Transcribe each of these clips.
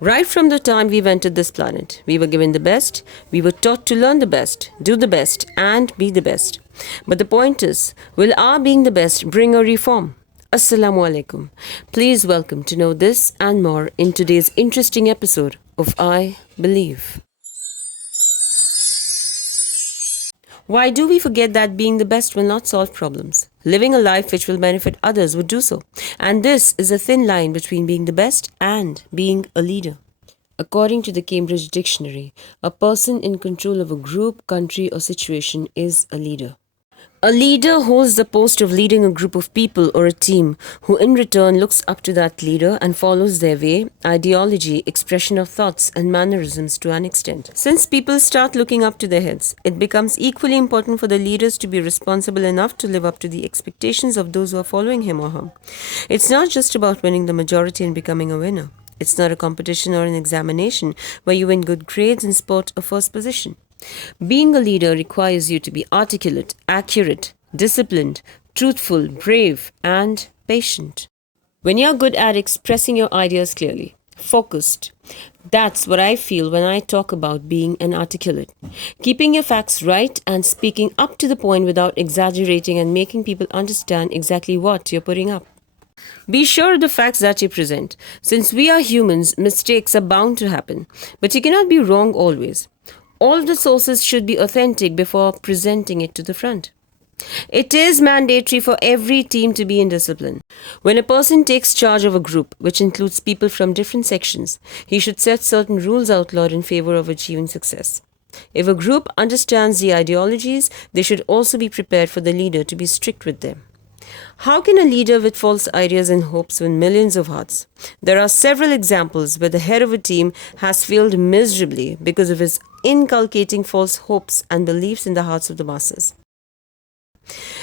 Right from the time we've entered this planet, we were given the best, we were taught to learn the best, do the best, and be the best. But the point is, will our being the best bring a reform? Assalamu alaikum. Please welcome to know this and more in today's interesting episode of I Believe. Why do we forget that being the best will not solve problems? Living a life which will benefit others would do so. And this is a thin line between being the best and being a leader. According to the Cambridge Dictionary, a person in control of a group, country, or situation is a leader. A leader holds the post of leading a group of people or a team who in return looks up to that leader and follows their way, ideology, expression of thoughts and mannerisms to an extent. Since people start looking up to their heads, it becomes equally important for the leaders to be responsible enough to live up to the expectations of those who are following him or her. It's not just about winning the majority and becoming a winner. It's not a competition or an examination where you win good grades and sport a first position. Being a leader requires you to be articulate, accurate, disciplined, truthful, brave, and patient. When you're good at expressing your ideas clearly, focused, that's what I feel when I talk about being an articulate. Keeping your facts right and speaking up to the point without exaggerating and making people understand exactly what you're putting up. Be sure of the facts that you present. Since we are humans, mistakes are bound to happen. But you cannot be wrong always. All of the sources should be authentic before presenting it to the front. It is mandatory for every team to be in discipline. When a person takes charge of a group, which includes people from different sections, he should set certain rules outlawed in favor of achieving success. If a group understands the ideologies, they should also be prepared for the leader to be strict with them. How can a leader with false ideas and hopes win millions of hearts? There are several examples where the head of a team has failed miserably because of his inculcating false hopes and beliefs in the hearts of the masses.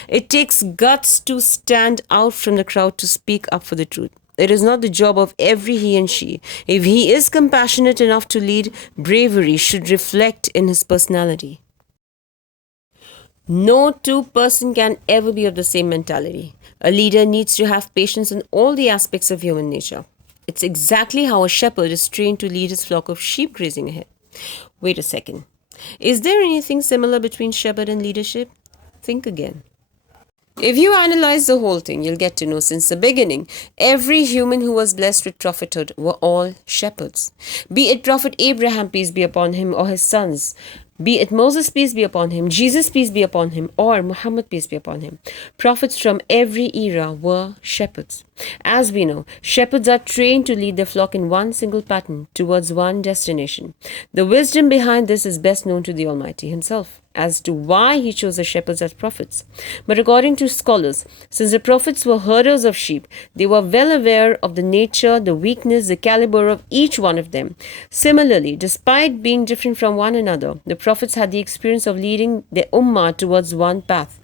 It takes guts to stand out from the crowd to speak up for the truth. It is not the job of every he and she. If he is compassionate enough to lead, bravery should reflect in his personality. No two-person can ever be of the same mentality. A leader needs to have patience in all the aspects of human nature. It's exactly how a shepherd is trained to lead his flock of sheep grazing ahead. Wait a second. Is there anything similar between shepherd and leadership? Think again. If you analyze the whole thing, you'll get to know since the beginning, every human who was blessed with prophethood were all shepherds. Be it Prophet Abraham, peace be upon him, or his sons, be it Moses, peace be upon him, Jesus, peace be upon him, or Muhammad, peace be upon him. Prophets from every era were shepherds. As we know, shepherds are trained to lead their flock in one single pattern towards one destination. The wisdom behind this is best known to the Almighty Himself as to why He chose the shepherds as prophets. But according to scholars, since the prophets were herders of sheep, they were well aware of the nature, the weakness, the caliber of each one of them. Similarly, despite being different from one another, the prophets had the experience of leading their ummah towards one path.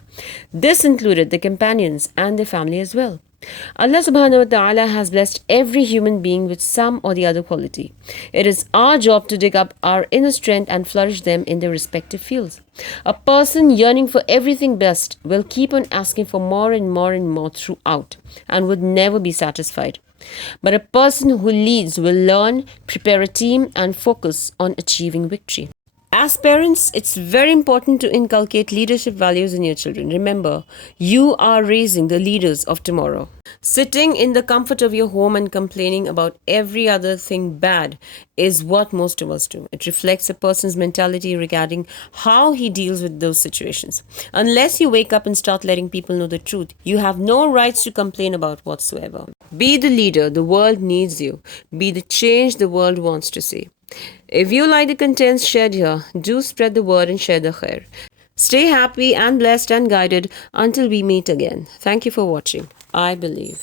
This included the companions and their family as well. Allah subhanahu wa ta'ala has blessed every human being with some or the other quality. It is our job to dig up our inner strength and flourish them in their respective fields. A person yearning for everything best will keep on asking for more and more and more throughout and would never be satisfied. But a person who leads will learn, prepare a team, and focus on achieving victory. As parents, it's very important to inculcate leadership values in your children. Remember, you are raising the leaders of tomorrow. Sitting in the comfort of your home and complaining about every other thing bad is what most of us do. It reflects a person's mentality regarding how he deals with those situations. Unless you wake up and start letting people know the truth, you have no rights to complain about whatsoever. Be the leader the world needs you. Be the change the world wants to see. If you like the contents shared here, do spread the word and share the khair. Stay happy and blessed and guided until we meet again. Thank you for watching. I Believe.